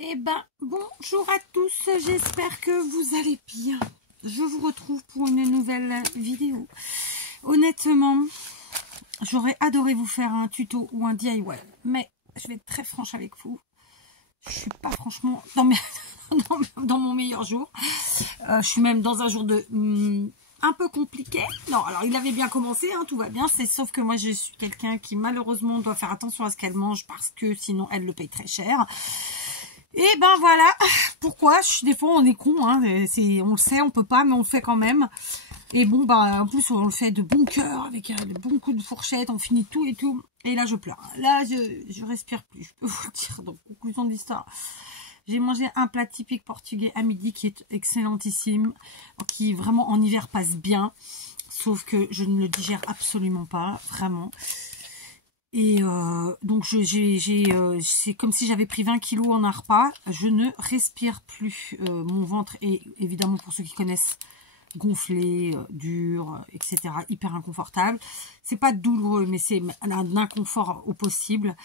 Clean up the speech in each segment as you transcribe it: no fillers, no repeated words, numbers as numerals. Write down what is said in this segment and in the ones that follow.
Eh ben, bonjour à tous, j'espère que vous allez bien. Je vous retrouve pour une nouvelle vidéo. Honnêtement, j'aurais adoré vous faire un tuto ou un DIY, mais je vais être très franche avec vous. Je suis pas franchement dans mon meilleur jour. Je suis même dans un jour de un peu compliqué. Non, alors il avait bien commencé, hein, tout va bien. Sauf que moi, je suis quelqu'un qui malheureusement doit faire attention à ce qu'elle mange parce que sinon elle le paye très cher. Et ben voilà, pourquoi des fois on est con, hein, on le sait, on peut pas, mais on le fait quand même. Et bon, bah en plus on le fait de bon cœur, avec de bons coups de fourchette, on finit tout et tout. Et là je pleure, là je respire plus, je peux vous le dire. Donc conclusion de l'histoire, j'ai mangé un plat typique portugais à midi qui est excellentissime, qui vraiment en hiver passe bien, sauf que je ne le digère absolument pas, vraiment. Et donc c'est comme si j'avais pris 20 kilos en un repas. Je ne respire plus. Mon ventre est évidemment, pour ceux qui connaissent, gonflé, dur, etc. Hyper inconfortable. C'est pas douloureux, mais c'est un inconfort au possible.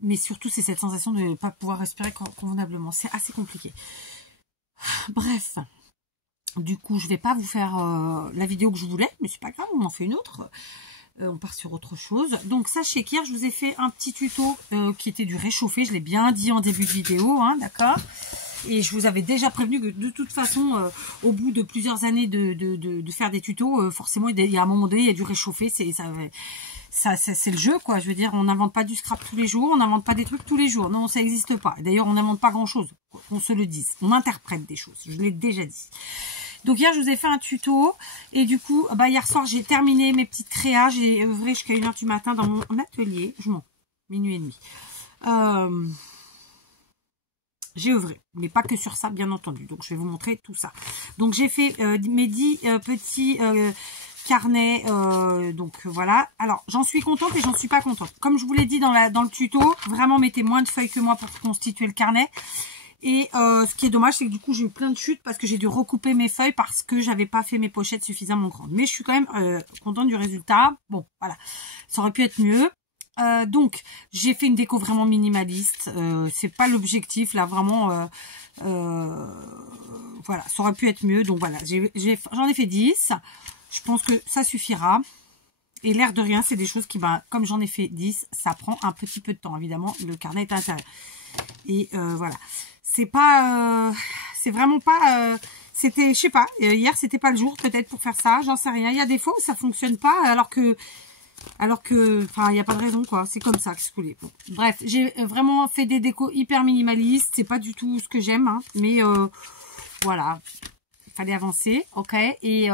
Mais surtout, c'est cette sensation de ne pas pouvoir respirer convenablement. C'est assez compliqué. Bref. Du coup, je vais pas vous faire la vidéo que je voulais, mais c'est pas grave, on en fait une autre. On part sur autre chose. Donc sachez qu'hier je vous ai fait un petit tuto qui était du réchauffé, je l'ai bien dit en début de vidéo, hein, d'accord. Et je vous avais déjà prévenu que de toute façon, au bout de plusieurs années de faire des tutos, forcément il y a un moment donné il y a du réchauffé, c'est le jeu, quoi. Je veux dire, on n'invente pas du scrap tous les jours, on n'invente pas des trucs tous les jours, non, ça n'existe pas. D'ailleurs on n'invente pas grand chose, on se le dise, on interprète des choses, je l'ai déjà dit. Donc hier, je vous ai fait un tuto et du coup, bah, hier soir, j'ai terminé mes petites créas. J'ai œuvré jusqu'à 1h du matin dans mon atelier. Minuit et demi. J'ai œuvré, mais pas que sur ça, bien entendu. Donc, je vais vous montrer tout ça. Donc, j'ai fait mes 10 petits carnets. Donc, voilà. Alors, j'en suis contente et j'en suis pas contente. Comme je vous l'ai dit dans le tuto, vraiment, mettez moins de feuilles que moi pour constituer le carnet. Et ce qui est dommage, c'est que du coup, j'ai eu plein de chutes parce que j'ai dû recouper mes feuilles parce que j'avais pas fait mes pochettes suffisamment grandes. Mais je suis quand même contente du résultat. Bon, voilà. Ça aurait pu être mieux. Donc, j'ai fait une déco vraiment minimaliste. C'est pas l'objectif, là, vraiment. Voilà, ça aurait pu être mieux. Donc, voilà, j'en ai fait 10. Je pense que ça suffira. Et l'air de rien, c'est des choses qui, comme j'en ai fait 10, ça prend un petit peu de temps, évidemment. Le carnet est à l'intérieur. Et voilà. C'est pas, c'est vraiment pas, c'était, je sais pas, hier c'était pas le jour peut-être pour faire ça, j'en sais rien. Il y a des fois où ça fonctionne pas, alors que, enfin, il n'y a pas de raison, quoi. C'est comme ça que je voulais. Bon. Bref, j'ai vraiment fait des décos hyper minimalistes, c'est pas du tout ce que j'aime, hein, mais voilà, il fallait avancer, ok. Et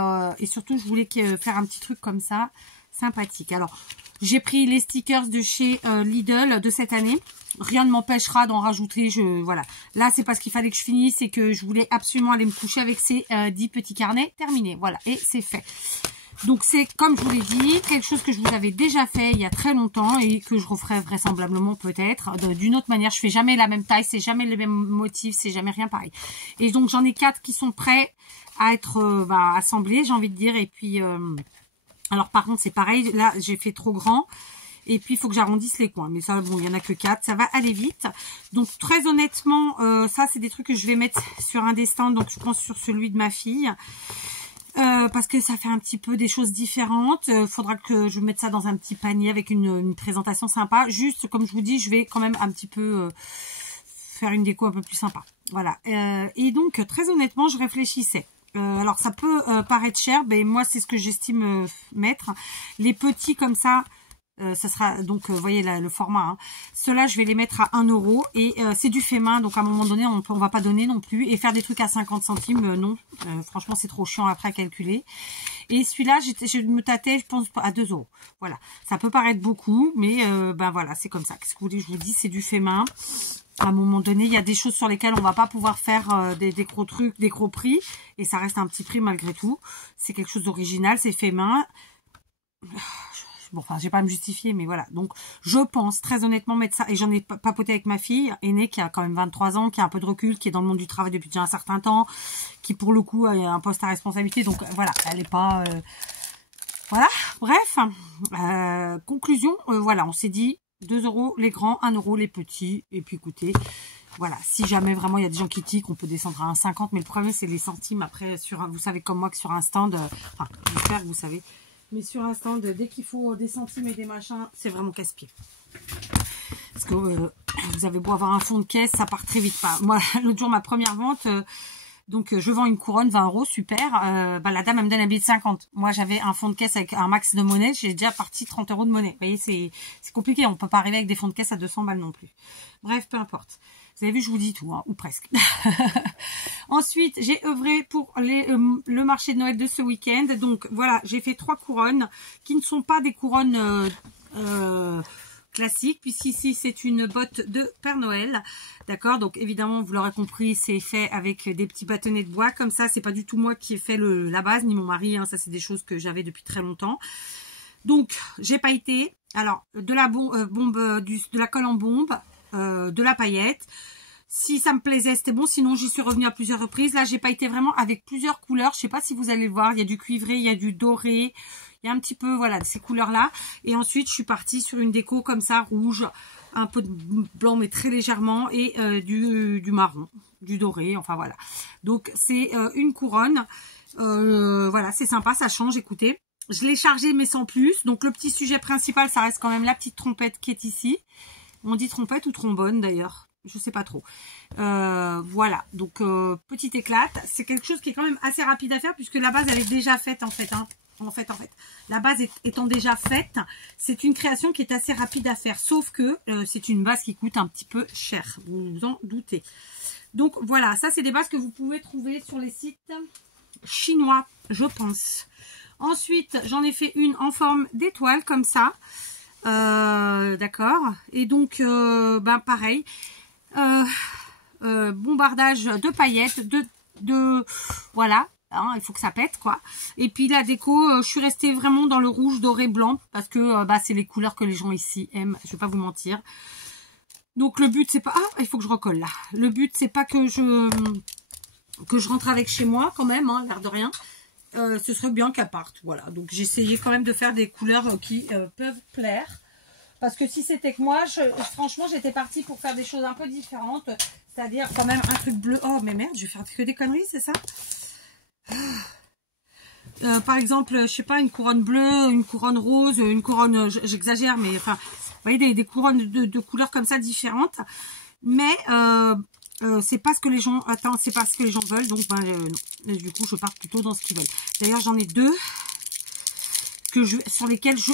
surtout, je voulais faire un petit truc comme ça, sympathique. Alors, j'ai pris les stickers de chez Lidl de cette année. Rien ne m'empêchera d'en rajouter. Voilà. Là, c'est parce qu'il fallait que je finisse et que je voulais absolument aller me coucher avec ces 10 petits carnets terminés. Voilà, et c'est fait. Donc, c'est, comme je vous l'ai dit, quelque chose que je vous avais déjà fait il y a très longtemps et que je referai vraisemblablement peut-être d'une autre manière. Je fais jamais la même taille, c'est jamais les mêmes motifs, c'est jamais rien pareil. Et donc, j'en ai 4 qui sont prêts à être assemblés, j'ai envie de dire. Et puis, alors par contre, c'est pareil. Là, j'ai fait trop grand. Et puis, il faut que j'arrondisse les coins. Mais ça, bon, il n'y en a que 4. Ça va aller vite. Donc, très honnêtement, ça, c'est des trucs que je vais mettre sur un des stands. Donc, je pense sur celui de ma fille. Parce que ça fait un petit peu des choses différentes. Faudra que je mette ça dans un petit panier avec une présentation sympa. Juste, comme je vous dis, je vais quand même un petit peu faire une déco un peu plus sympa. Voilà. Et donc, très honnêtement, je réfléchissais. Alors, ça peut paraître cher. Mais moi, c'est ce que j'estime mettre. Les petits comme ça... ça sera donc, vous voyez là, le format, hein. Ceux-là, je vais les mettre à 1 € et c'est du fait main, donc à un moment donné, on va pas donner non plus. Et faire des trucs à 50 centimes, non. Franchement, c'est trop chiant après à calculer. Et celui-là, je me tâtais, je pense, à 2 €. Voilà. Ça peut paraître beaucoup, mais voilà, c'est comme ça. Qu'est-ce que vous voulez, je vous dis, c'est du fait main. À un moment donné, il y a des choses sur lesquelles on va pas pouvoir faire des gros trucs, des gros prix. Et ça reste un petit prix malgré tout. C'est quelque chose d'original, c'est fait main. Bon, enfin, j'ai pas à me justifier, mais voilà. Donc, je pense très honnêtement mettre ça. Et j'en ai papoté avec ma fille aînée qui a quand même 23 ans, qui a un peu de recul, qui est dans le monde du travail depuis déjà un certain temps, qui pour le coup a un poste à responsabilité. Donc, voilà, elle est pas... Voilà, bref. Conclusion, voilà, on s'est dit 2 € les grands, 1 € les petits. Et puis, écoutez, Voilà, si jamais vraiment il y a des gens qui tiquent, on peut descendre à 1,50, mais le problème c'est les centimes. Après, vous savez comme moi que sur un stand, enfin, j'espère que vous savez, mais sur un stand, dès qu'il faut des centimes et des machins, c'est vraiment casse-pied. Parce que vous avez beau avoir un fond de caisse, ça part très vite. Moi, l'autre jour, ma première vente, donc je vends une couronne, 20 €, super. La dame, elle me donne un billet de 50. Moi, j'avais un fond de caisse avec un max de monnaie. J'ai déjà parti 30 € de monnaie. Vous voyez, c'est compliqué. On peut pas arriver avec des fonds de caisse à 200 balles non plus. Bref, peu importe. Vous avez vu, je vous dis tout, hein, ou presque. Ensuite, j'ai œuvré pour le marché de Noël de ce week-end. Donc, voilà, j'ai fait 3 couronnes qui ne sont pas des couronnes classiques, puisqu'ici, c'est une botte de Père Noël. D'accord, donc évidemment, vous l'aurez compris, c'est fait avec des petits bâtonnets de bois. Comme ça, c'est pas du tout moi qui ai fait la base, ni mon mari. Hein, ça, c'est des choses que j'avais depuis très longtemps. Donc, j'ai pailleté. Alors, de la de la colle en bombe. De la paillette. Si ça me plaisait, c'était bon. Sinon, j'y suis revenue à plusieurs reprises. Là, j'ai pailleté vraiment avec plusieurs couleurs. Je sais pas si vous allez le voir. Il y a du cuivré, il y a du doré. Il y a un petit peu, voilà, de ces couleurs-là. Et ensuite, je suis partie sur une déco comme ça, rouge, un peu de blanc, mais très légèrement. Et du marron, du doré, enfin voilà. Donc, c'est une couronne. Voilà, c'est sympa, ça change, écoutez. Je l'ai chargé, mais sans plus. Donc, le petit sujet principal, ça reste quand même la petite trompette qui est ici. On dit trompette ou trombone d'ailleurs, je sais pas trop. Voilà, donc petite éclate. C'est quelque chose qui est quand même assez rapide à faire puisque la base elle est déjà faite en fait. Hein. En fait, la base étant déjà faite, c'est une création qui est assez rapide à faire. Sauf que c'est une base qui coûte un petit peu cher, vous vous en doutez. Donc voilà, ça c'est des bases que vous pouvez trouver sur les sites chinois, je pense. Ensuite, j'en ai fait une en forme d'étoile comme ça. D'accord, et donc pareil, bombardage de paillettes, voilà, hein, il faut que ça pète quoi. Et puis la déco, je suis restée vraiment dans le rouge, doré, blanc parce que c'est les couleurs que les gens ici aiment, je vais pas vous mentir. Donc le but c'est pas, il faut que je recolle là. Le but c'est pas que je rentre avec chez moi quand même, hein, l'air de rien. Ce serait bien qu'elle parte, voilà. Donc j'ai essayé quand même de faire des couleurs qui peuvent plaire. Parce que si c'était que moi, franchement, j'étais partie pour faire des choses un peu différentes. C'est-à-dire quand même un truc bleu. Oh mais merde, je vais faire que des conneries, c'est ça? Par exemple, je sais pas, une couronne bleue, une couronne rose, une couronne, j'exagère, mais enfin, vous voyez, des couronnes de couleurs comme ça différentes. Mais c'est pas ce que les gens c'est pas ce que les gens veulent, donc non. Et du coup je pars plutôt dans ce qu'ils veulent. D'ailleurs j'en ai deux sur lesquels je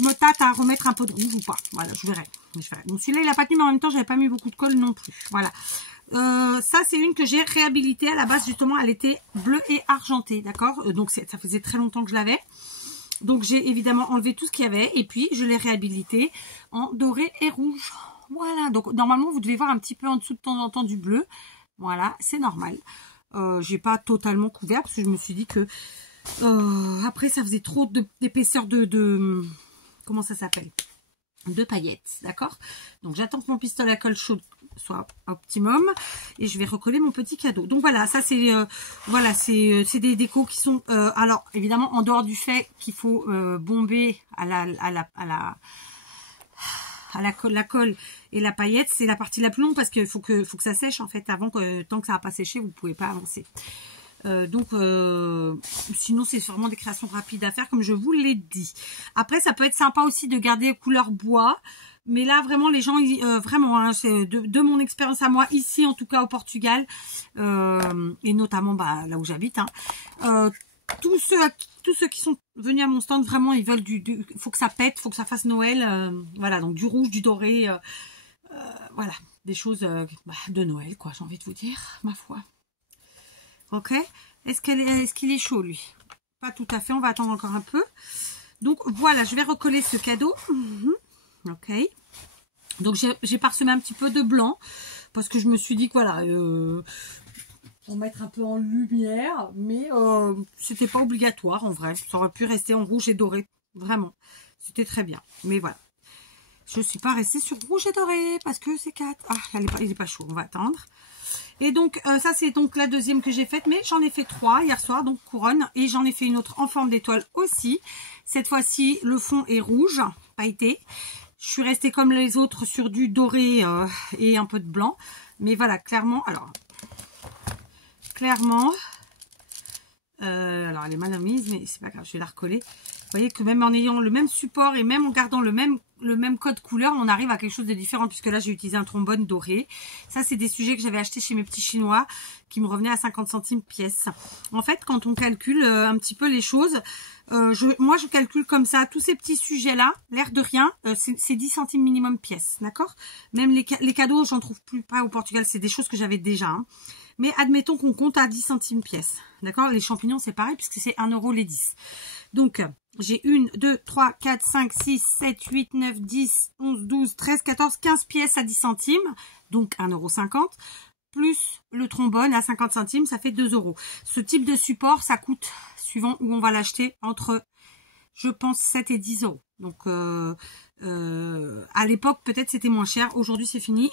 me tâte à remettre un peu de rouge ou pas. Voilà, je verrai. Donc celui-là il a pas tenu, mais en même temps j'avais pas mis beaucoup de colle non plus. Voilà. Ça c'est une que j'ai réhabilitée. À la base justement elle était bleue et argentée, d'accord. Donc ça faisait très longtemps que je l'avais. Donc j'ai évidemment enlevé tout ce qu'il y avait et puis je l'ai réhabilitée en doré et rouge. Voilà, donc normalement vous devez voir un petit peu en dessous de temps en temps du bleu. Voilà, c'est normal. J'ai pas totalement couvert parce que je me suis dit que après ça faisait trop d'épaisseur de comment ça s'appelle, de paillettes, d'accord. Donc j'attends que mon pistolet à colle chaude soit optimum et je vais recoller mon petit cadeau. Donc voilà, ça c'est voilà, c'est des décos qui sont alors évidemment en dehors du fait qu'il faut bomber à la colle et la paillette, c'est la partie la plus longue parce qu'il faut que ça sèche en fait avant que tant que ça n'a pas séché, vous pouvez pas avancer. Sinon c'est vraiment des créations rapides à faire comme je vous l'ai dit. Après ça peut être sympa aussi de garder couleur bois, mais là vraiment les gens vraiment hein, c'est de mon expérience à moi ici en tout cas au Portugal et notamment là où j'habite hein, tous ceux qui sont venus à mon stand vraiment ils veulent faut que ça pète, faut que ça fasse Noël, voilà, donc du rouge, du doré, voilà, des choses de Noël quoi, j'ai envie de vous dire, ma foi. Ok, est-ce qu'il est chaud lui? Pas tout à fait, on va attendre encore un peu. Donc voilà, je vais recoller ce cadeau. Ok, donc j'ai parsemé un petit peu de blanc parce que je me suis dit que voilà, pour mettre un peu en lumière, mais c'était pas obligatoire en vrai, ça aurait pu rester en rouge et doré, vraiment, c'était très bien, mais voilà. Je suis pas restée sur rouge et doré parce que c'est 4. Ah, il est pas chaud, on va attendre. Et donc ça c'est donc la deuxième que j'ai faite, mais j'en ai fait 3 hier soir, donc couronne, et j'en ai fait une autre en forme d'étoile aussi. Cette fois-ci le fond est rouge, pailleté, Je suis restée comme les autres sur du doré et un peu de blanc. Mais voilà, clairement, alors elle est mal mise, mais c'est pas grave, je vais la recoller. Vous voyez que même en ayant le même support et même en gardant le même code couleur, on arrive à quelque chose de différent, puisque là j'ai utilisé un trombone doré. Ça, c'est des sujets que j'avais achetés chez mes petits chinois qui me revenaient à 50 centimes pièce. En fait, quand on calcule un petit peu les choses, moi je calcule comme ça, tous ces petits sujets là, l'air de rien, c'est 10 centimes minimum pièce, d'accord? Même les cadeaux, j'en trouve plus pas au Portugal, c'est des choses que j'avais déjà, hein. Mais admettons qu'on compte à 10 centimes pièce, d'accord? Les champignons c'est pareil puisque c'est 1 € les 10. Donc j'ai 1, 2, 3, 4, 5, 6, 7, 8, 9, 10, 11, 12, 13, 14, 15 pièces à 10 centimes, donc 1,50 €, plus le trombone à 50 centimes, ça fait 2 €. Ce type de support, ça coûte, suivant où on va l'acheter, entre, je pense, 7 et 10 €. Donc, à l'époque, peut-être c'était moins cher. Aujourd'hui, c'est fini.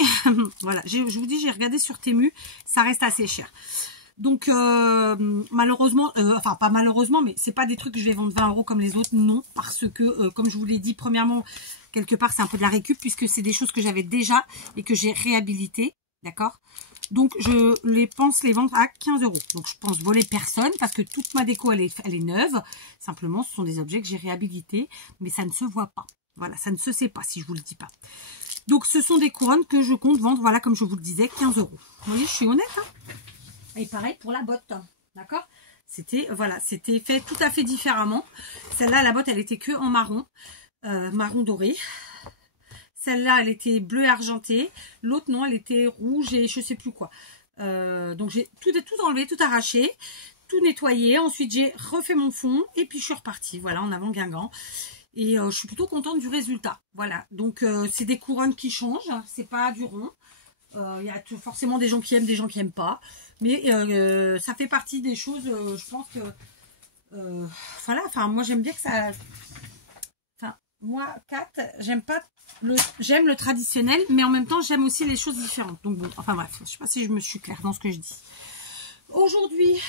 Voilà, je vous dis, j'ai regardé sur Temu, ça reste assez cher. Donc, malheureusement, enfin, pas malheureusement, mais c'est pas des trucs que je vais vendre 20 € comme les autres, non. Parce que, comme je vous l'ai dit, premièrement, quelque part, c'est un peu de la récup, puisque c'est des choses que j'avais déjà et que j'ai réhabilitées. D'accord? Donc, je pense les vendre à 15 €. Donc, je pense voler personne parce que toute ma déco, elle est neuve. Simplement, ce sont des objets que j'ai réhabilités, mais ça ne se voit pas. Voilà, ça ne se sait pas si je vous le dis pas. Donc, ce sont des couronnes que je compte vendre, voilà, comme je vous le disais, 15 €. Vous voyez, je suis honnête, hein. Et pareil pour la botte, d'accord? C'était, voilà, c'était fait tout à fait différemment. Celle-là, la botte, elle était que en marron, marron doré. Celle-là, elle était bleue argentée. L'autre, non, elle était rouge et je sais plus quoi. Donc, j'ai tout enlevé, tout arraché, tout nettoyé. Ensuite, j'ai refait mon fond et puis je suis repartie. Voilà, en avant Guingamp. Et je suis plutôt contente du résultat. Voilà, donc c'est des couronnes qui changent. C'est pas du rond. Il y a forcément des gens qui aiment, des gens qui n'aiment pas. Mais ça fait partie des choses, je pense que... voilà, enfin, moi, j'aime bien que ça... Enfin, moi, Kat, j'aime le traditionnel, mais en même temps, j'aime aussi les choses différentes. Donc bon, enfin bref, je ne sais pas si je me suis claire dans ce que je dis. Aujourd'hui,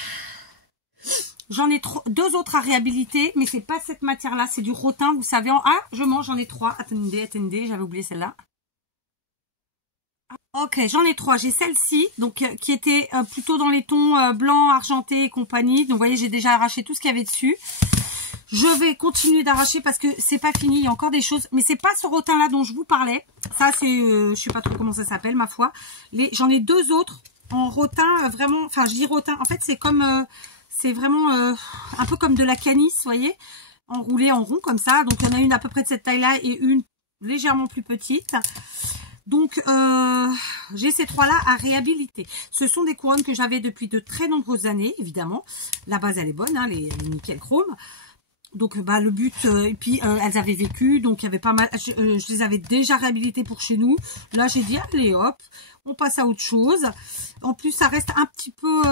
j'en ai deux autres à réhabiliter, mais c'est pas cette matière-là, c'est du rotin, vous savez. Ah, j'en ai 3. Attendez, j'avais oublié celle-là. Ok, j'en ai 3. J'ai celle-ci, donc qui était plutôt dans les tons blanc, argenté et compagnie. Donc, vous voyez, j'ai déjà arraché tout ce qu'il y avait dessus. Je vais continuer d'arracher parce que c'est pas fini. Il y a encore des choses, mais c'est pas ce rotin-là dont je vous parlais. Ça, c'est, je sais pas trop comment ça s'appelle, ma foi. J'en ai deux autres en rotin, vraiment. Enfin, je dis rotin. En fait, c'est comme, c'est vraiment un peu comme de la canisse, vous voyez, enroulée en rond comme ça. Donc, il y en a une à peu près de cette taille-là et une légèrement plus petite. Donc, j'ai ces trois-là à réhabiliter. Ce sont des couronnes que j'avais depuis de très nombreuses années, évidemment. La base, elle est bonne, hein, les nickel chrome. Donc, bah, le but, et puis, elles avaient vécu, donc il y avait pas mal, je les avais déjà réhabilitées pour chez nous. Là, j'ai dit, allez, hop, on passe à autre chose. En plus, ça reste un petit peu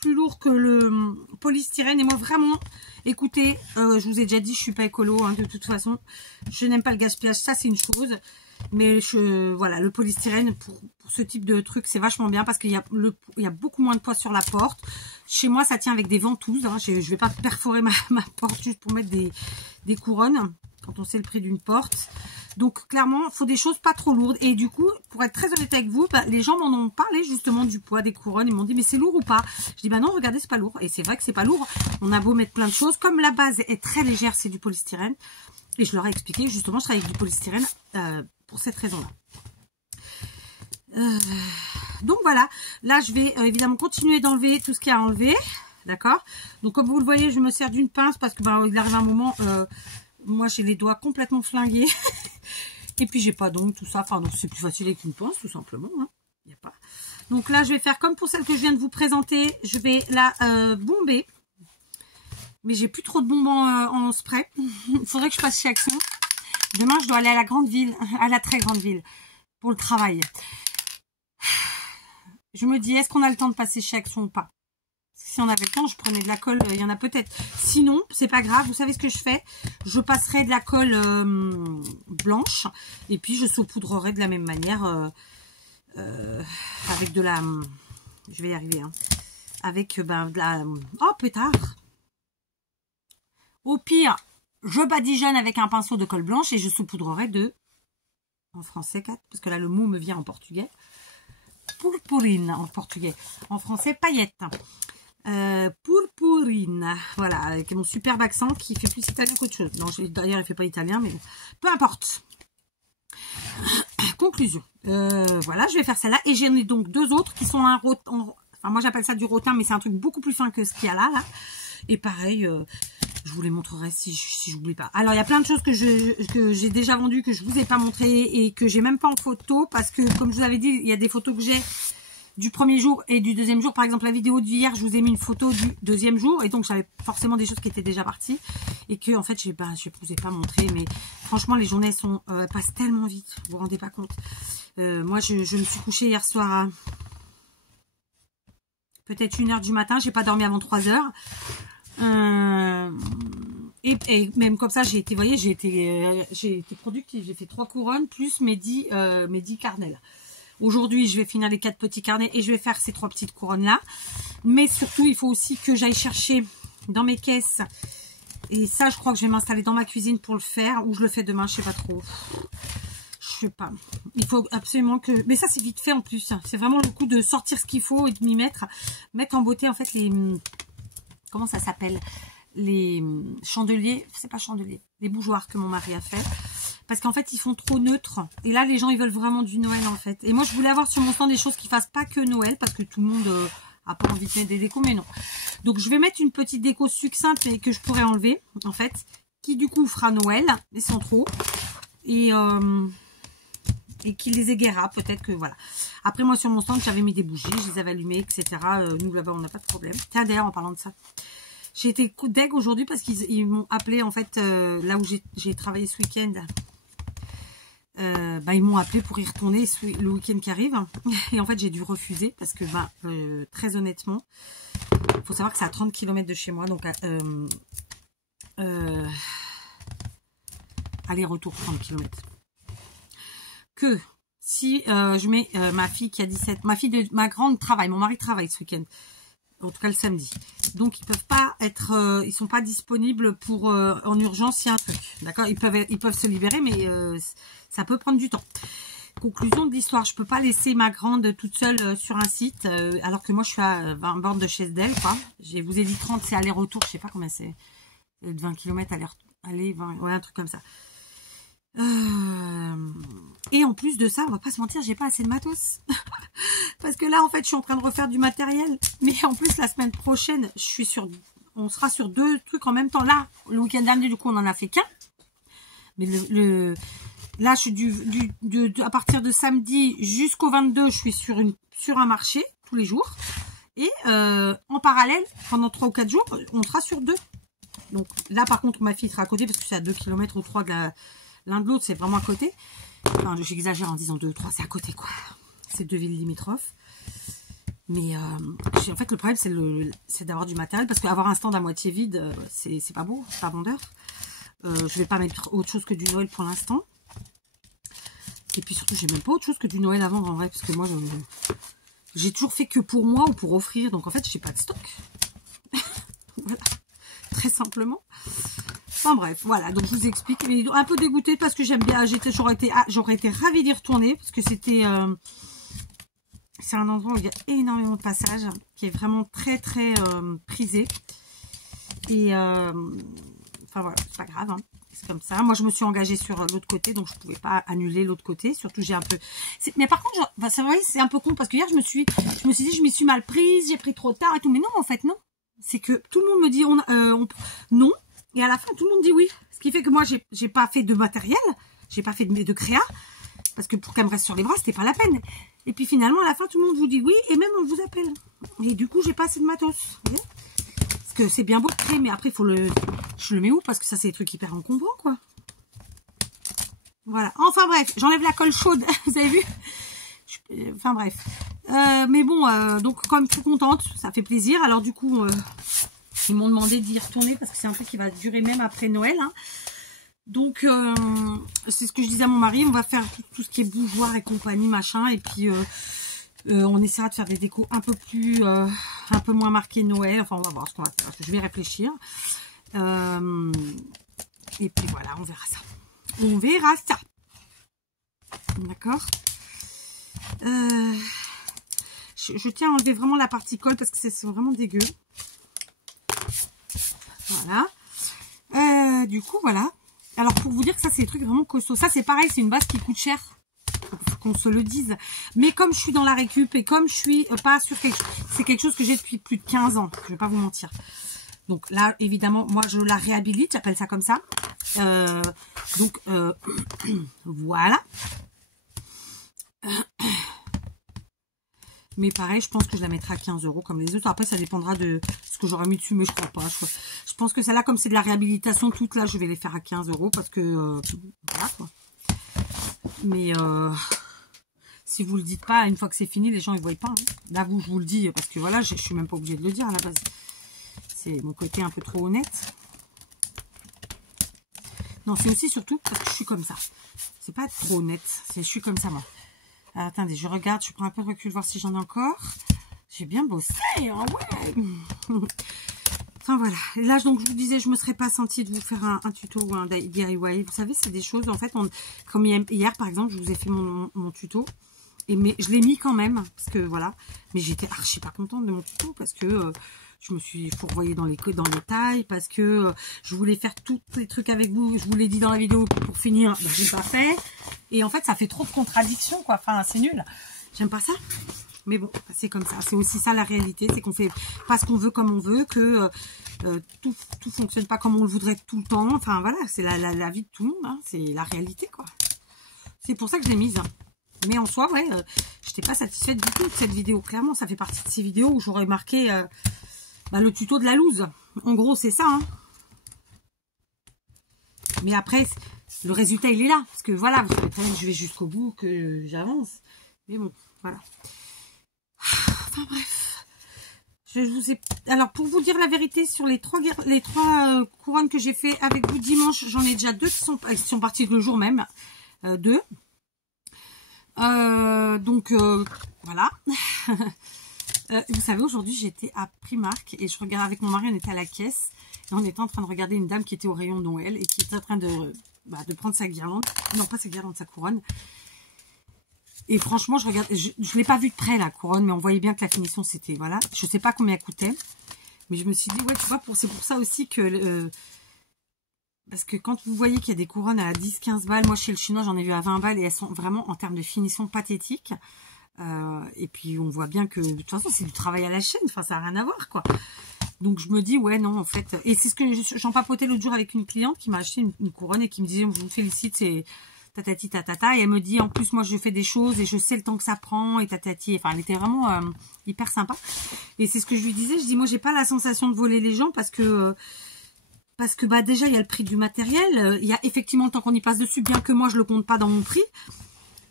plus lourd que le polystyrène. Et moi, vraiment, écoutez, je vous ai déjà dit, je suis pas écolo, hein, de toute façon. Je n'aime pas le gaspillage, ça, c'est une chose. Mais voilà, le polystyrène pour ce type de truc, c'est vachement bien parce qu'il y a beaucoup moins de poids sur la porte. Chez moi, ça tient avec des ventouses. Hein. Je ne vais pas perforer ma porte juste pour mettre des couronnes quand on sait le prix d'une porte. Donc, clairement, il faut des choses pas trop lourdes. Et du coup, pour être très honnête avec vous, bah, les gens m'en ont parlé justement du poids des couronnes. Ils m'ont dit, mais c'est lourd ou pas? Je dis, bah non, regardez, c'est pas lourd. Et c'est vrai que c'est pas lourd. On a beau mettre plein de choses. Comme la base est très légère, c'est du polystyrène. Et je leur ai expliqué, justement, je travaille avec du polystyrène pour cette raison-là. Donc voilà, là je vais évidemment continuer d'enlever tout ce qu'il y a à enlever, d'accord? Donc comme vous le voyez, je me sers d'une pince parce que bah, il arrive un moment, moi j'ai les doigts complètement flingués et puis j'ai pas d'ongles, tout ça, enfin donc c'est plus facile avec une pince tout simplement, hein. Y a pas. Donc là je vais faire comme pour celle que je viens de vous présenter, je vais la bomber, mais j'ai plus trop de bonbons en spray. Il faudrait que je passe chez Action. Demain je dois aller à la grande ville, à la très grande ville pour le travail. Je me dis, est-ce qu'on a le temps de passer chez Action ou pas? Si on avait le temps, je prenais de la colle, il y en a peut-être. Sinon, c'est pas grave, vous savez ce que je fais? Je passerai de la colle blanche et puis je saupoudrerai de la même manière avec de la... je vais y arriver, hein. Avec de la... oh, pétard! Au pire, je badigeonne avec un pinceau de colle blanche et je saupoudrerai de en français, parce que là, le mot me vient en portugais. Purpurine en portugais. En français, paillettes. Purpurine. Voilà, avec mon superbe accent qui fait plus italien qu'autre chose. Non, d'ailleurs, il ne fait pas italien, mais bon. Peu importe. Conclusion. Voilà, je vais faire celle-là. Et j'en ai donc deux autres qui sont un rotin. Enfin, moi, j'appelle ça du rotin, mais c'est un truc beaucoup plus fin que ce qu'il y a là. Et pareil, je vous les montrerai si j'oublie pas. Alors, il y a plein de choses que j'ai déjà vendues, que je vous ai pas montré et que j'ai même pas en photo. Parce que, comme je vous avais dit, il y a des photos que j'ai du premier jour et du deuxième jour. Par exemple, la vidéo d'hier, je vous ai mis une photo du deuxième jour. Et donc, j'avais forcément des choses qui étaient déjà parties. Et que, en fait, je vous ai pas montré. Mais franchement, les journées passent tellement vite. Vous vous rendez pas compte. Moi, je me suis couchée hier soir à peut-être 1h du matin. J'ai pas dormi avant 3h. Et même comme ça, j'ai été productive. J'ai fait 3 couronnes plus mes 10 carnets là. Aujourd'hui, je vais finir les 4 petits carnets et je vais faire ces 3 petites couronnes là. Mais surtout, il faut aussi que j'aille chercher dans mes caisses. Et ça, je crois que je vais m'installer dans ma cuisine pour le faire. Ou je le fais demain, je sais pas trop. Je sais pas. Il faut absolument que... Mais ça, c'est vite fait en plus. C'est vraiment le coup de sortir ce qu'il faut et de m'y mettre. Mettre en beauté, en fait, les... Comment ça s'appelle? Les chandeliers. C'est pas chandeliers. Les bougeoirs que mon mari a fait. Parce qu'en fait, ils font trop neutres. Et là, les gens, ils veulent vraiment du Noël, en fait. Et moi, je voulais avoir sur mon stand des choses qui fassent pas que Noël. Parce que tout le monde a pas envie de mettre des décos, mais non. Donc, je vais mettre une petite déco succincte et que je pourrais enlever, en fait. Qui, du coup, fera Noël, mais sans trop. Et qui les égaiera, peut-être que voilà. Après, moi, sur mon stand, j'avais mis des bougies, je les avais allumées, etc. Nous, là-bas, on n'a pas de problème. Tiens, d'ailleurs, en parlant de ça, j'ai été deg aujourd'hui parce qu'ils m'ont appelé, en fait, là où j'ai travaillé ce week-end. Ils m'ont appelé pour y retourner le week-end qui arrive. Et en fait, j'ai dû refuser parce que, très honnêtement, il faut savoir que c'est à 30 km de chez moi. Donc, aller-retour 30 km. Que si je mets ma fille qui a 17, ma grande travaille, mon mari travaille ce week-end, en tout cas le samedi. Donc ils peuvent pas être, ils sont pas disponibles pour en urgence s'il y a un truc, d'accord. Ils peuvent se libérer, mais ça peut prendre du temps. Conclusion de l'histoire, je peux pas laisser ma grande toute seule sur un site, alors que moi je suis à 20 bornes de chez elle, quoi. Je vous ai dit 30, c'est aller-retour, je sais pas combien c'est, 20 km aller 20, ouais, un truc comme ça. Et en plus de ça, on va pas se mentir, j'ai pas assez de matos. Parce que là, en fait, je suis en train de refaire du matériel. Mais en plus, la semaine prochaine, on sera sur 2 trucs en même temps. Là, le week-end dernier, du coup, on en a fait qu'un. Mais là, je suis à partir de samedi jusqu'au 22, je suis sur un marché tous les jours. Et en parallèle, pendant 3 ou 4 jours, on sera sur 2. Donc là, par contre, ma fille sera à côté parce que c'est à 2 km ou 3 de l'un de l'autre, c'est vraiment à côté. Enfin, j'exagère en disant 2 ou 3, c'est à côté, quoi. C'est 2 villes limitrophes. Mais en fait, le problème, c'est d'avoir du matériel. Parce qu'avoir un stand à moitié vide, c'est pas beau, c'est pas vendeur. Je vais pas mettre autre chose que du Noël pour l'instant. Et puis surtout, j'ai même pas autre chose que du Noël à vendre en vrai. Parce que moi, j'ai toujours fait que pour moi ou pour offrir. Donc en fait, j'ai pas de stock. Voilà. Très simplement. Enfin bref, voilà, donc je vous explique. Mais un peu dégoûtée parce que j'aime bien, j'aurais été ravie d'y retourner parce que c'est un endroit où il y a énormément de passages, qui est vraiment très très prisé. Et enfin voilà, c'est pas grave, hein. C'est comme ça. Moi je me suis engagée sur l'autre côté, donc je pouvais pas annuler l'autre côté. Surtout j'ai un peu. Mais par contre, c'est vrai, c'est un peu con parce que hier je me suis dit je m'y suis mal prise, j'ai pris trop tard et tout. Mais non, en fait non. C'est que tout le monde me dit non. Et à la fin, tout le monde dit oui. Ce qui fait que moi, j'ai pas fait de matériel. J'ai pas fait de créa. Parce que pour qu'elle me reste sur les bras, c'était pas la peine. Et puis finalement, à la fin, tout le monde vous dit oui. Et même, on vous appelle. Et du coup, j'ai pas assez de matos. Vous voyez, parce que c'est bien beau de créer. Mais après, je le mets où? Parce que ça, c'est des trucs hyper encombrants, quoi. Voilà. Enfin bref, j'enlève la colle chaude. Vous avez vu? Enfin bref. Mais bon, donc quand même très contente. Ça fait plaisir. Alors du coup... ils m'ont demandé d'y retourner parce que c'est un truc qui va durer même après Noël. Hein. Donc, c'est ce que je disais à mon mari. On va faire tout ce qui est bougeoir et compagnie, machin. Et puis, on essaiera de faire des décos un peu moins marquées Noël. Enfin, on va voir ce qu'on va faire. Je vais réfléchir. Et puis voilà, on verra ça. On verra ça. D'accord. Je tiens à enlever vraiment la partie colle parce que c'est vraiment dégueu. Voilà. Du coup, voilà. Alors, pour vous dire que ça, c'est des trucs vraiment costauds. Ça, c'est pareil, c'est une base qui coûte cher. Faut qu'on se le dise. Mais comme je suis dans la récup et comme je suis pas sur quelque chose, c'est quelque chose que j'ai depuis plus de 15 ans. Je vais pas vous mentir. Donc là, évidemment, moi, je la réhabilite. J'appelle ça comme ça. Voilà. Mais pareil, je pense que je la mettrai à 15 € comme les autres. Après, ça dépendra de ce que j'aurais mis dessus, mais je crois pas. Je pense que celle-là, comme c'est de la réhabilitation, toutes là, je vais les faire à 15 € parce que voilà quoi. Mais si vous le dites pas, une fois que c'est fini, les gens ils voient pas. Hein. Là, je vous le dis parce que voilà, je suis même pas obligée de le dire à la base. C'est mon côté un peu trop honnête. Non, c'est aussi surtout parce que je suis comme ça. C'est pas trop honnête, c'est je suis comme ça moi. Alors, attendez, je regarde, je prends un peu de recul, voir si j'en ai encore. J'ai bien bossé, hein, ouais. Enfin voilà. Et là, donc, je vous disais, je me serais pas sentie de vous faire un tuto ou un DIY. Vous savez, c'est des choses, en fait, comme hier, par exemple, je vous ai fait mon tuto. Mais je l'ai mis quand même, parce que voilà. Mais j'étais archi pas contente de mon tuto, parce que je me suis fourvoyée dans les tailles, parce que je voulais faire tous les trucs avec vous. Je vous l'ai dit dans la vidéo pour finir, ben, j'ai pas fait. Et en fait, ça fait trop de contradictions, quoi. Enfin, c'est nul. J'aime pas ça. Mais bon, c'est comme ça. C'est aussi ça la réalité, c'est qu'on fait pas ce qu'on veut comme on veut, que tout fonctionne pas comme on le voudrait tout le temps. Enfin voilà, c'est la vie de tout le monde. Hein. C'est la réalité, quoi. C'est pour ça que je l'ai mise. Hein. Mais en soi, ouais, j'étais pas satisfaite du tout de cette vidéo. Clairement, ça fait partie de ces vidéos où j'aurais marqué le tuto de la loose. En gros, c'est ça. Hein. Mais après, le résultat, il est là. Parce que voilà, vous savez très bien que je vais jusqu'au bout, que j'avance. Mais bon, voilà. Enfin bref. Je vous ai... Alors, pour vous dire la vérité, sur les trois couronnes que j'ai fait avec vous dimanche, j'en ai déjà 2 qui sont parties le jour même. 2. Voilà. Vous savez, aujourd'hui, j'étais à Primark et je regardais avec mon mari, on était à la caisse et on était en train de regarder une dame qui était au rayon Noël et qui était en train de prendre sa guirlande. Non, pas sa guirlande, sa couronne. Et franchement, je regarde, je l'ai pas vue de près, la couronne, mais on voyait bien que la finition, c'était, voilà. Je sais pas combien elle coûtait, mais je me suis dit, ouais, tu vois, c'est pour ça aussi que... parce que quand vous voyez qu'il y a des couronnes à 10-15 balles, moi chez le chinois j'en ai vu à 20 balles et elles sont vraiment en termes de finition pathétiques. Et puis on voit bien que de toute façon c'est du travail à la chaîne, enfin ça n'a rien à voir quoi. Donc je me dis ouais non en fait, et c'est ce que j'en papotais l'autre jour avec une cliente qui m'a acheté une couronne et qui me disait je vous félicite, c'est tatati tatata, et elle me dit en plus moi je fais des choses et je sais le temps que ça prend et tatati, enfin elle était vraiment hyper sympa. Et c'est ce que je lui disais, je dis moi j'ai pas la sensation de voler les gens parce que bah déjà il y a le prix du matériel, il y a effectivement le temps qu'on y passe dessus, bien que moi je le compte pas dans mon prix,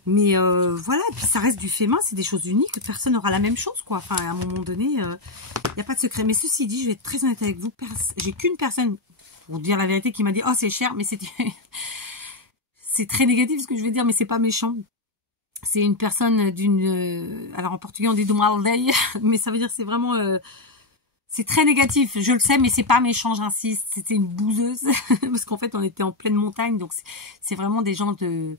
mais voilà, et puis ça reste du fait main, c'est des choses uniques, personne n'aura la même chose quoi, enfin à un moment donné il n'y a pas de secret. Mais ceci dit, je vais être très honnête avec vous, j'ai qu'une personne pour dire la vérité qui m'a dit oh c'est cher, mais c'était c'est très négatif ce que je vais dire, mais c'est pas méchant. C'est une personne alors en portugais on dit do maldeia, mais ça veut dire c'est vraiment c'est très négatif, je le sais, mais c'est pas méchant, j'insiste. C'était une bouseuse, parce qu'en fait, on était en pleine montagne, donc c'est vraiment des gens du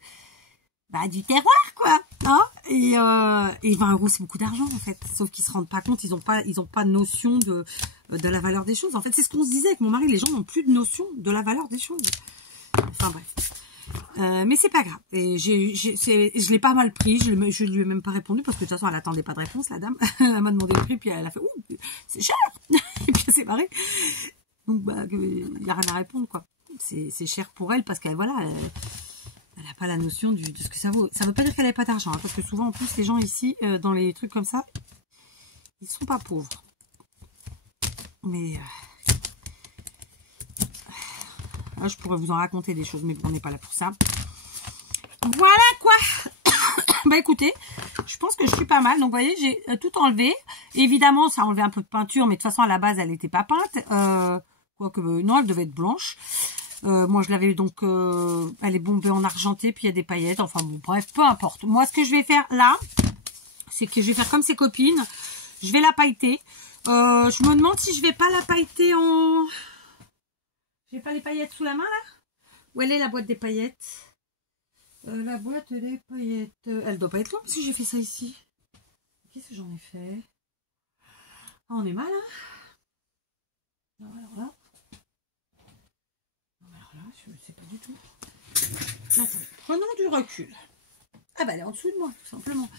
terroir, quoi. Hein et 20 €, c'est beaucoup d'argent, en fait. Sauf qu'ils se rendent pas compte, ils ont pas de notion de la valeur des choses. En fait, c'est ce qu'on se disait avec mon mari, les gens n'ont plus de notion de la valeur des choses. Enfin, bref. Mais c'est pas grave. Et je l'ai pas mal pris. Je lui ai même pas répondu parce que de toute façon elle attendait pas de réponse, la dame. Elle m'a demandé le prix puis elle a fait ouh c'est cher. Et puis elle s'est barrée. Donc il y a rien à répondre quoi. C'est cher pour elle parce qu'elle voilà elle a pas la notion de ce que ça vaut. Ça veut pas dire qu'elle n'avait pas d'argent hein, parce que souvent en plus les gens ici dans les trucs comme ça ils sont pas pauvres. Mais je pourrais vous en raconter des choses, mais on n'est pas là pour ça. Voilà quoi. Bah écoutez, je pense que je suis pas mal. Donc vous voyez, j'ai tout enlevé. Évidemment, ça a enlevé un peu de peinture, mais de toute façon à la base, elle n'était pas peinte. Quoique, non, elle devait être blanche. Moi, je l'avais donc, elle est bombée en argenté, puis il y a des paillettes. Enfin bon, bref, peu importe. Moi, ce que je vais faire là, c'est que je vais faire comme ses copines. Je vais la pailleter. Je me demande si je vais pas la pailleter en... J'ai pas les paillettes sous la main là? Où elle est la boîte des paillettes? La boîte des paillettes. Elle doit pas être longue parce que j'ai fait ça ici. Qu'est-ce que j'en ai fait? Ah, on est mal, hein? Non, alors là. Non, alors là, je ne sais pas du tout. Attends, prenons du recul. Ah bah elle est en dessous de moi, tout simplement.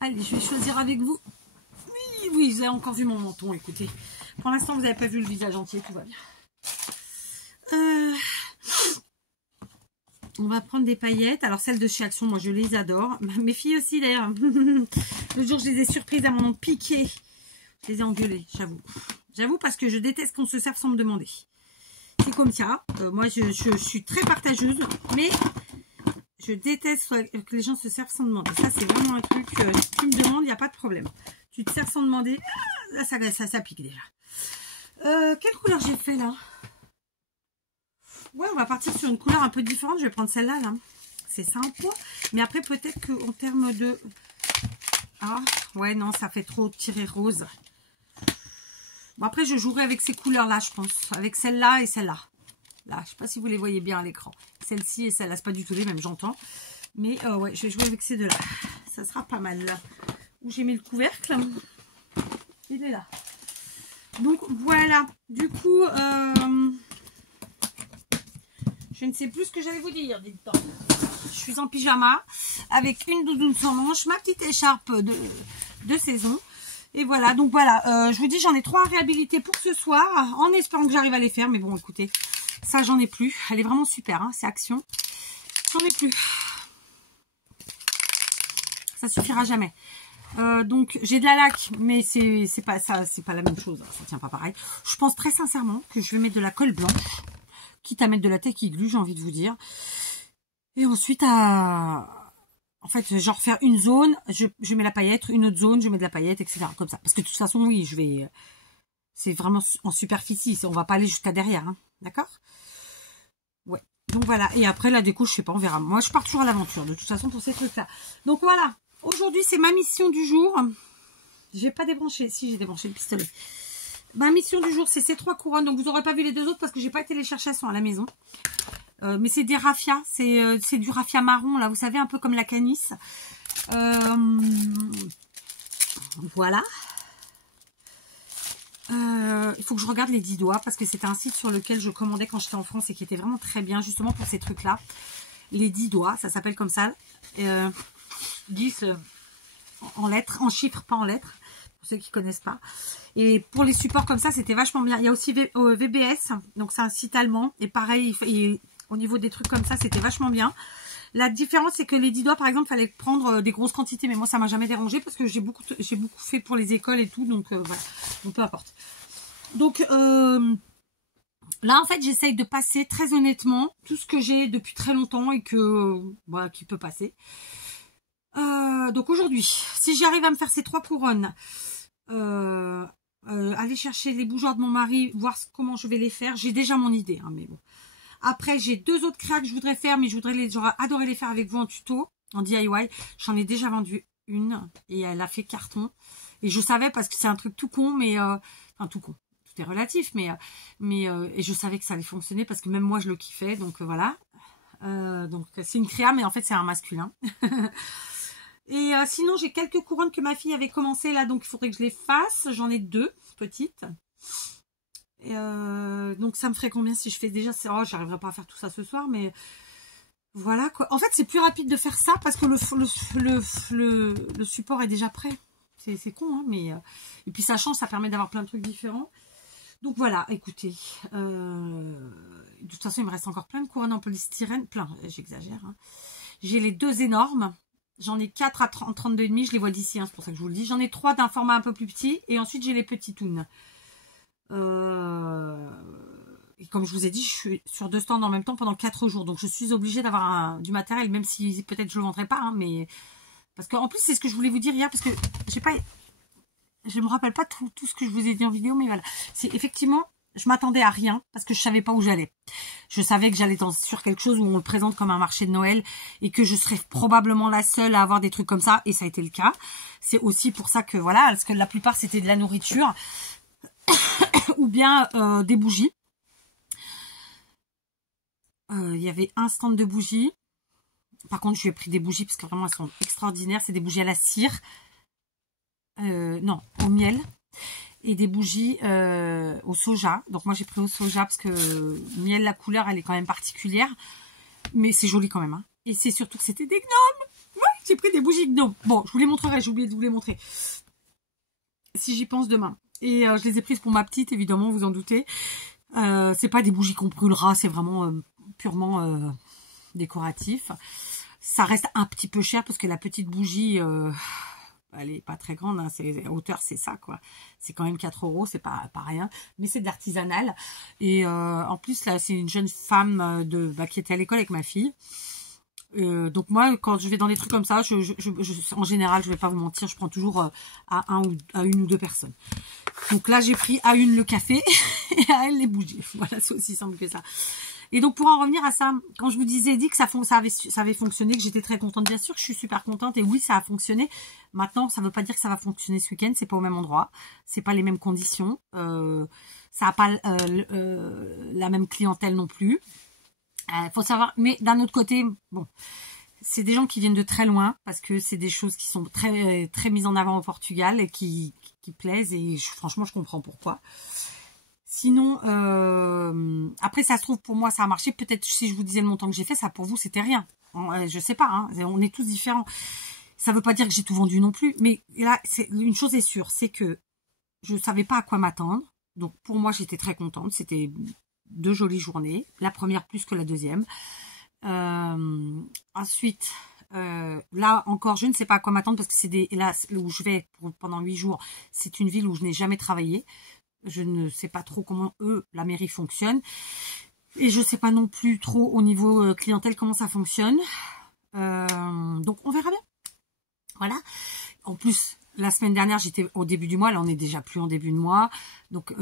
Allez, je vais choisir avec vous. Oui, oui, vous avez encore vu mon menton, écoutez. Pour l'instant, vous n'avez pas vu le visage entier, tout va bien. On va prendre des paillettes. Alors, celles de chez Action, moi, je les adore. Mes filles aussi, d'ailleurs. Le jour, je les ai surprises à mon piqué. Je les ai engueulées, j'avoue. J'avoue, parce que je déteste qu'on se serve sans me demander. C'est comme ça. Moi, je suis très partageuse, mais je déteste que les gens se servent sans demander. Ça, c'est vraiment un truc. Si tu me demandes, il n'y a pas de problème. Tu te sers sans demander. Là, ça pique déjà. Quelle couleur j'ai fait, là? Ouais, on va partir sur une couleur un peu différente. Je vais prendre celle-là, là. C'est simple. Mais après, peut-être qu'en termes de... Ah, ouais, non, ça fait trop tirer rose. Bon, après, je jouerai avec ces couleurs-là, je pense. Avec celle-là et celle-là. Là, je ne sais pas si vous les voyez bien à l'écran. Celle-ci et celle-là, c'est pas du tout les mêmes, j'entends. Mais ouais, je vais jouer avec ces deux-là. Ça sera pas mal, là. Où j'ai mis le couvercle. Il est là. Donc, voilà. Du coup... je ne sais plus ce que j'allais vous dire, dites-donc. Je suis en pyjama avec une doudoune sans manche, ma petite écharpe de saison. Et voilà, donc voilà, je vous dis, j'en ai 3 à réhabiliter pour ce soir, en espérant que j'arrive à les faire. Mais bon, écoutez, ça, j'en ai plus. Elle est vraiment super, hein, c'est Action. J'en ai plus. Ça suffira jamais. Donc, j'ai de la laque, mais c'est pas ça, c'est pas la même chose. Ça tient pas pareil. Je pense très sincèrement que je vais mettre de la colle blanche. Quitte à mettre de la tequille glue, j'ai envie de vous dire. Et ensuite, en fait, genre faire une zone, je mets la paillette, une autre zone, je mets de la paillette, etc. Comme ça. Parce que de toute façon, oui, je vais... C'est vraiment en superficie. On va pas aller jusqu'à derrière. Hein. D'accord? Ouais. Donc voilà. Et après, la déco, je sais pas, on verra. Moi, je pars toujours à l'aventure, de toute façon, pour ces trucs-là. Donc voilà. Aujourd'hui, c'est ma mission du jour. J'ai pas débranché. Si, j'ai débranché le pistolet. Ma mission du jour, c'est ces 3 couronnes. Donc, vous n'aurez pas vu les 2 autres parce que j'ai pas été les chercher, elles sont à la maison. Mais c'est des raffias. C'est du raffia marron, là. Vous savez, un peu comme la canisse. Voilà. Il faut que je regarde les 10 doigts parce que c'était un site sur lequel je commandais quand j'étais en France et qui était vraiment très bien, justement pour ces trucs-là. Les 10 doigts, ça s'appelle comme ça. 10 en lettres, en chiffres, pas en lettres. Pour ceux qui connaissent pas. Et pour les supports comme ça, c'était vachement bien. Il y a aussi VBS, donc c'est un site allemand. Et pareil, au niveau des trucs comme ça, c'était vachement bien. La différence, c'est que les 10 doigts, par exemple, il fallait prendre des grosses quantités. Mais moi, ça m'a jamais dérangé parce que j'ai beaucoup fait pour les écoles et tout. Donc, voilà. Donc, peu importe. Donc, là, en fait, j'essaye de passer, très honnêtement, tout ce que j'ai depuis très longtemps et que, voilà, qui peut passer. Donc, aujourd'hui, si j'arrive à me faire ces 3 couronnes... aller chercher les bougeoirs de mon mari, voir comment je vais les faire. J'ai déjà mon idée, hein, mais bon. Après, j'ai 2 autres créas que je voudrais faire, mais j'aurais adoré les faire avec vous en tuto, en DIY. J'en ai déjà vendu une et elle a fait carton. Et je savais parce que c'est un truc tout con, mais enfin tout con. Tout est relatif, mais et je savais que ça allait fonctionner parce que même moi je le kiffais, donc voilà. Donc c'est une créa, mais en fait c'est un masculin. Et sinon, j'ai quelques couronnes que ma fille avait commencé là, donc il faudrait que je les fasse. J'en ai 2 petites. Et donc ça me ferait combien si je fais déjà... Oh, j'arriverai pas à faire tout ça ce soir, mais voilà quoi. En fait, c'est plus rapide de faire ça parce que le support est déjà prêt. C'est con, hein, mais... Et puis ça change, ça permet d'avoir plein de trucs différents. Donc voilà, écoutez. De toute façon, il me reste encore plein de couronnes en polystyrène. Plein, j'exagère. Hein. J'ai les 2 énormes. J'en ai 4 à 32,5, je les vois d'ici, hein, c'est pour ça que je vous le dis. J'en ai 3 d'un format un peu plus petit. Et ensuite, j'ai les petits toons. Et comme je vous ai dit, je suis sur 2 stands en même temps pendant 4 jours. Donc, je suis obligée d'avoir du matériel, même si peut-être je ne le vendrai pas. Hein, mais parce qu'en plus, c'est ce que je voulais vous dire hier. Parce que je ne me rappelle pas tout ce que je vous ai dit en vidéo. Mais voilà, c'est effectivement... Je m'attendais à rien parce que je savais pas où j'allais. Je savais que j'allais sur quelque chose où on le présente comme un marché de Noël et que je serais probablement la seule à avoir des trucs comme ça. Et ça a été le cas. C'est aussi pour ça que voilà, parce que la plupart c'était de la nourriture ou bien des bougies. Il y avait un stand de bougies. Par contre, je lui ai pris des bougies parce que vraiment, elles sont extraordinaires. C'est des bougies à la cire. Non, au miel. Et des bougies au soja. Donc, moi, j'ai pris au soja parce que miel, la couleur, elle est quand même particulière. Mais c'est joli quand même. Hein. Et c'est surtout que c'était des gnomes. Ouais, j'ai pris des bougies gnomes. Bon, je vous les montrerai. J'ai oublié de vous les montrer. Si j'y pense demain. Et je les ai prises pour ma petite, évidemment, vous en doutez. C'est pas des bougies qu'on brûlera. C'est vraiment purement décoratif. Ça reste un petit peu cher parce que la petite bougie, elle est pas très grande. Hein, à hauteur, c'est ça, quoi. C'est quand même 4 €, c'est pas rien. Mais c'est de l'artisanal. Et en plus, là, c'est une jeune femme qui était à l'école avec ma fille. Donc moi, quand je vais dans des trucs comme ça, en général, je vais pas vous mentir, je prends toujours à une ou deux personnes. Donc là, j'ai pris à une le café et à elle les bougies. Voilà, c'est aussi simple que ça. Et donc, pour en revenir à ça, quand je vous disais, dit que ça avait fonctionné, que j'étais très contente, bien sûr que je suis super contente. Et oui, ça a fonctionné. Maintenant, ça ne veut pas dire que ça va fonctionner ce week-end. C'est pas au même endroit. C'est pas les mêmes conditions. Ça n'a pas la même clientèle non plus. Faut savoir, mais d'un autre côté, bon, c'est des gens qui viennent de très loin parce que c'est des choses qui sont très, très mises en avant au Portugal et qui plaisent. Et franchement, je comprends pourquoi. Sinon, après, ça se trouve, pour moi, ça a marché. Peut-être si je vous disais le montant que j'ai fait, ça pour vous, c'était rien. Je sais pas, hein, on est tous différents. Ça veut pas dire que j'ai tout vendu non plus. Mais là, une chose est sûre, c'est que je savais pas à quoi m'attendre. Donc, pour moi, j'étais très contente. C'était 2 jolies journées. La première plus que la deuxième. Ensuite, là encore, je ne sais pas à quoi m'attendre parce que c'est là où je vais pendant 8 jours. C'est une ville où je n'ai jamais travaillé. Je ne sais pas trop comment la mairie fonctionne. Et je ne sais pas non plus trop au niveau clientèle comment ça fonctionne. Donc on verra bien. Voilà. En plus, la semaine dernière, j'étais au début du mois. Là, on est déjà plus en début de mois. Donc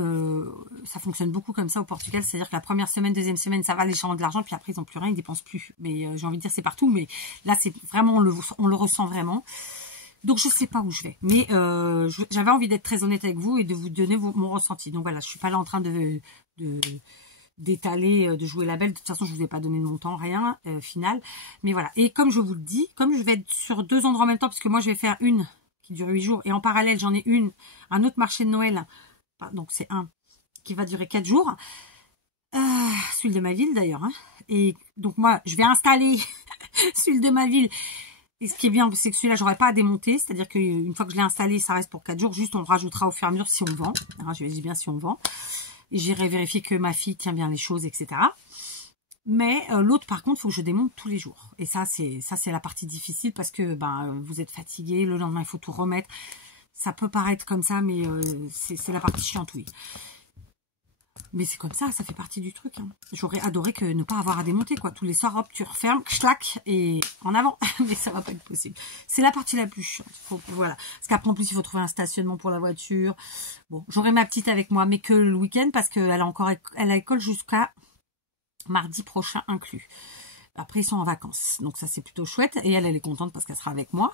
ça fonctionne beaucoup comme ça au Portugal. C'est-à-dire que la première semaine, deuxième semaine, ça va, les gens ont de l'argent. Puis après, ils n'ont plus rien, ils dépensent plus. Mais j'ai envie de dire, c'est partout. Mais là, c'est vraiment, on le ressent vraiment. Donc, je sais pas où je vais. Mais j'avais envie d'être très honnête avec vous et de vous donner mon ressenti. Donc, voilà, je suis pas là en train d'étaler, de jouer la belle. De toute façon, je vous ai pas donné de montant, rien, final. Mais voilà. Et comme je vous le dis, comme je vais être sur 2 endroits en même temps, parce que moi, je vais faire une qui dure 8 jours. Et en parallèle, j'en ai un autre marché de Noël. Donc, c'est un qui va durer 4 jours. Celui de ma ville, d'ailleurs. Hein. Et donc, moi, je vais installer celui de ma ville. Et ce qui est bien, c'est que celui-là, j'aurais pas à démonter. C'est-à-dire qu'une fois que je l'ai installé, ça reste pour 4 jours. Juste, on rajoutera au fur et à mesure si on vend. Alors, je dis bien si on vend. Et j'irai vérifier que ma fille tient bien les choses, etc. Mais l'autre, par contre, il faut que je démonte tous les jours. Et ça, c'est la partie difficile parce que vous êtes fatigué. Le lendemain, il faut tout remettre. Ça peut paraître comme ça, mais c'est la partie chiante, oui. Mais c'est comme ça fait partie du truc. Hein. J'aurais adoré que ne pas avoir à démonter, quoi. Tous les soirs, hop, tu refermes, clac, et en avant. Mais ça va pas être possible. C'est la partie la plus chiante. Voilà. Parce qu'après, en plus, il faut trouver un stationnement pour la voiture. Bon, j'aurai ma petite avec moi, mais que le week-end, parce qu'elle elle a école jusqu'à mardi prochain inclus. Après, ils sont en vacances. Donc, ça, c'est plutôt chouette. Et elle est contente parce qu'elle sera avec moi.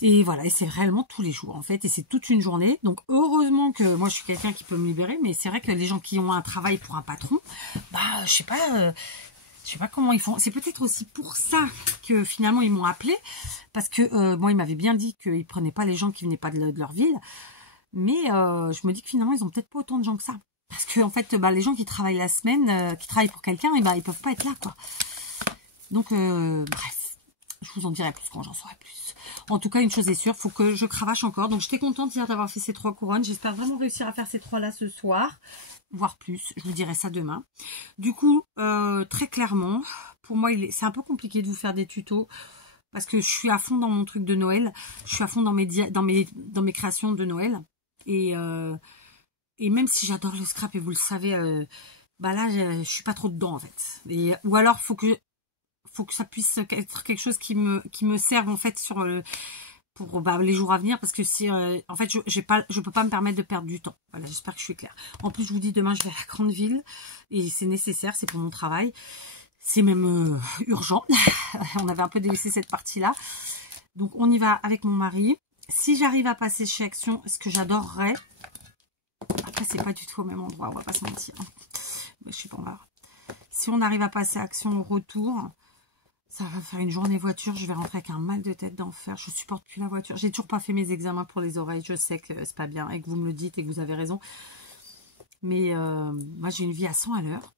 Et voilà. Et c'est réellement tous les jours, en fait. Et c'est toute une journée. Donc, heureusement que moi, je suis quelqu'un qui peut me libérer. Mais c'est vrai que les gens qui ont un travail pour un patron, je sais pas comment ils font. C'est peut-être aussi pour ça que finalement, ils m'ont appelé. Parce que, moi, ils m'avaient bien dit qu'ils ne prenaient pas les gens qui venaient pas de leur ville. Mais je me dis que finalement, ils ont peut-être pas autant de gens que ça. Parce que, en fait, les gens qui travaillent la semaine, qui travaillent pour quelqu'un, ils peuvent pas être là, quoi. Donc, bref, je vous en dirai plus quand j'en saurai plus. En tout cas, une chose est sûre, il faut que je cravache encore. Donc, j'étais contente hier d'avoir fait ces 3 couronnes. J'espère vraiment réussir à faire ces 3-là ce soir, voire plus. Je vous dirai ça demain. Du coup, très clairement, pour moi, c'est un peu compliqué de vous faire des tutos parce que je suis à fond dans mon truc de Noël. Je suis à fond dans mes créations de Noël. Et même si j'adore le scrap, et vous le savez, là, je suis pas trop dedans, en fait. Ou alors, faut que ça puisse être quelque chose qui me serve en fait pour les jours à venir, parce que si en fait je peux pas me permettre de perdre du temps. Voilà, j'espère que je suis claire. En plus, je vous dis, demain je vais à la grande ville et c'est nécessaire, c'est pour mon travail, c'est même urgent. On avait un peu délaissé cette partie là, donc on y va avec mon mari. Si j'arrive à passer chez Action, ce que j'adorerais, après c'est pas du tout au même endroit, on va pas se mentir, je suis pas en barre. Si on arrive à passer Action au retour, Ça va faire une journée voiture, je vais rentrer avec un mal de tête d'enfer, je supporte plus la voiture. J'ai toujours pas fait mes examens pour les oreilles, je sais que c'est pas bien et que vous me le dites et que vous avez raison. Mais moi j'ai une vie à 100 à l'heure,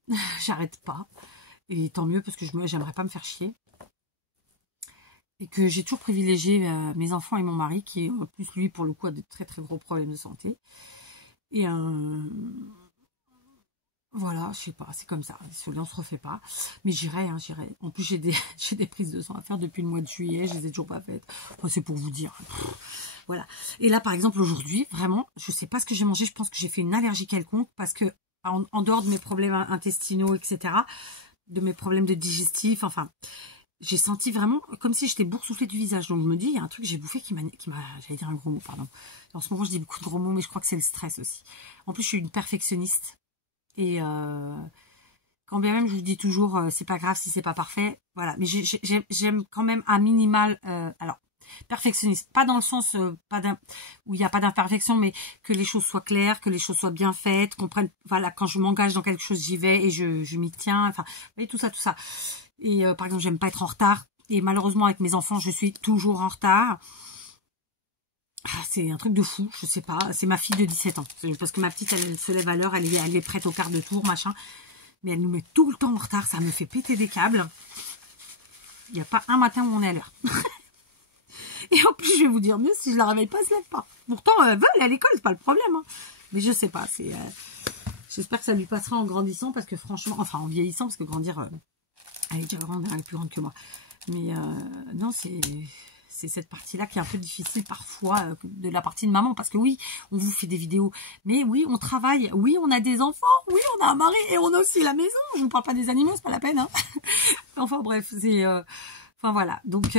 j'arrête pas. Et tant mieux parce que j'aimerais pas me faire chier. Et que j'ai toujours privilégié mes enfants et mon mari qui en plus lui pour le coup a de très très gros problèmes de santé. Et voilà, je sais pas, c'est comme ça. Celui-là, on se refait pas. Mais j'irai, hein, j'irai. En plus, j'ai des prises de sang à faire depuis le mois de juillet. Je les ai toujours pas faites. Enfin, c'est pour vous dire. Voilà. Et là, par exemple, aujourd'hui, vraiment, je sais pas ce que j'ai mangé. Je pense que j'ai fait une allergie quelconque parce que, en dehors de mes problèmes intestinaux, etc., de mes problèmes de digestif, enfin, j'ai senti vraiment comme si j'étais boursouflée du visage. Donc, je me dis, il y a un truc que j'ai bouffé qui m'a, j'allais dire un gros mot, pardon. En ce moment, je dis beaucoup de gros mots, mais je crois que c'est le stress aussi. En plus, je suis une perfectionniste. Et quand bien même je vous dis toujours c'est pas grave si c'est pas parfait, voilà, mais j'aime quand même un minimal alors perfectionniste, pas dans le sens où il n'y a pas d'imperfection, mais que les choses soient claires, que les choses soient bien faites, qu'on prenne, voilà, quand je m'engage dans quelque chose j'y vais et je m'y tiens, enfin vous voyez, tout ça et par exemple j'aime pas être en retard et malheureusement avec mes enfants je suis toujours en retard. Ah, c'est un truc de fou, je sais pas. C'est ma fille de 17 ans. Parce que ma petite, elle se lève à l'heure, elle est prête au quart de tour, machin. Mais elle nous met tout le temps en retard, ça me fait péter des câbles. Il n'y a pas un matin où on est à l'heure. Et en plus, je vais vous dire mieux, si je la réveille pas, elle se lève pas. Pourtant, elle veut aller à l'école, c'est pas le problème. Hein. Mais je sais pas, c'est... j'espère que ça lui passera en grandissant, parce que franchement... Enfin, en vieillissant, parce que grandir... elle est déjà grande, elle est plus grande que moi. Mais non, c'est cette partie-là qui est un peu difficile parfois de la partie de maman. Parce que oui, on vous fait des vidéos. Mais oui, on travaille. Oui, on a des enfants. Oui, on a un mari. Et on a aussi la maison. Je ne vous parle pas des animaux, c'est pas la peine. Hein. Enfin bref, c'est... enfin voilà. Donc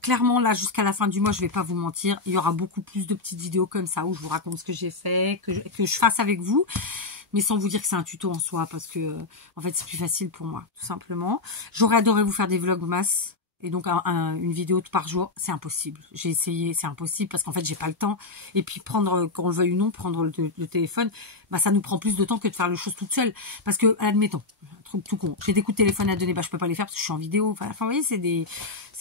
clairement, là, jusqu'à la fin du mois, je vais pas vous mentir. Il y aura beaucoup plus de petites vidéos comme ça où je vous raconte ce que j'ai fait, que je fasse avec vous. Mais sans vous dire que c'est un tuto en soi. Parce que, en fait, c'est plus facile pour moi, tout simplement. J'aurais adoré vous faire des vlogmas. Et donc, une vidéo par jour, c'est impossible. J'ai essayé, c'est impossible parce qu'en fait, j'ai pas le temps. Et puis, prendre, qu'on le veuille ou non, prendre le téléphone, bah, ça nous prend plus de temps que de faire les choses toute seule. Parce que, admettons, un truc tout con. J'ai des coups de téléphone à donner, bah, je peux pas les faire parce que je suis en vidéo. Enfin, vous voyez,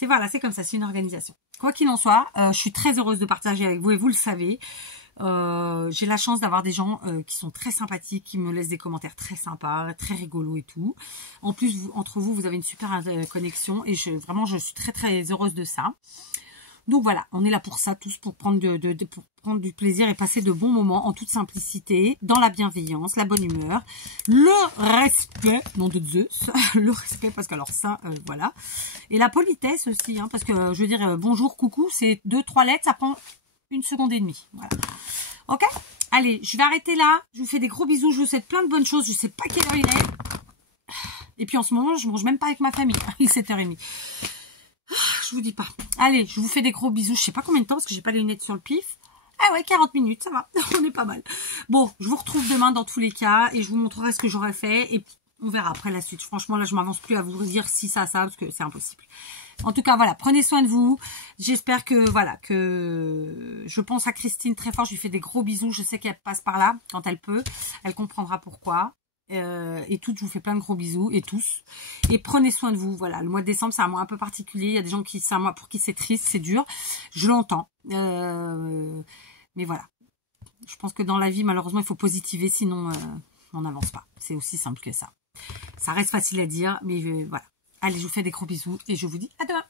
voilà, c'est comme ça, c'est une organisation. Quoi qu'il en soit, je suis très heureuse de partager avec vous et vous le savez. J'ai la chance d'avoir des gens qui sont très sympathiques, qui me laissent des commentaires très sympas, très rigolos et tout. En plus, entre vous, vous avez une super connexion et vraiment, je suis très très heureuse de ça. Donc voilà, on est là pour ça tous, pour prendre pour prendre du plaisir et passer de bons moments en toute simplicité, dans la bienveillance, la bonne humeur, le respect, nom de Zeus, le respect parce que alors ça, voilà, et la politesse aussi, hein, parce que je veux dire bonjour, coucou, c'est 2-3 lettres, ça prend 1 seconde et demie, voilà. Ok, allez, je vais arrêter là. Je vous fais des gros bisous. Je vous souhaite plein de bonnes choses. Je sais pas quelle heure il est. Et puis en ce moment, je mange même pas avec ma famille. Il est 7h30. Je vous dis pas. Allez, je vous fais des gros bisous. Je sais pas combien de temps parce que j'ai pas les lunettes sur le pif. Ah ouais, 40 minutes, ça va. On est pas mal. Bon, je vous retrouve demain dans tous les cas et je vous montrerai ce que j'aurais fait et on verra après la suite. Franchement, là, je m'avance plus à vous dire si ça, parce que c'est impossible. En tout cas, voilà, prenez soin de vous. J'espère que, voilà, que je pense à Christine très fort. Je lui fais des gros bisous. Je sais qu'elle passe par là quand elle peut. Elle comprendra pourquoi. Et toutes, je vous fais plein de gros bisous. Et tous. Et prenez soin de vous. Voilà, le mois de décembre, c'est un mois un peu particulier. Il y a des gens c'est un mois pour qui c'est triste, c'est dur. Je l'entends. Mais voilà. Je pense que dans la vie, malheureusement, il faut positiver. Sinon, on n'avance pas. C'est aussi simple que ça. Ça reste facile à dire, mais voilà. Allez, je vous fais des gros bisous et je vous dis à demain.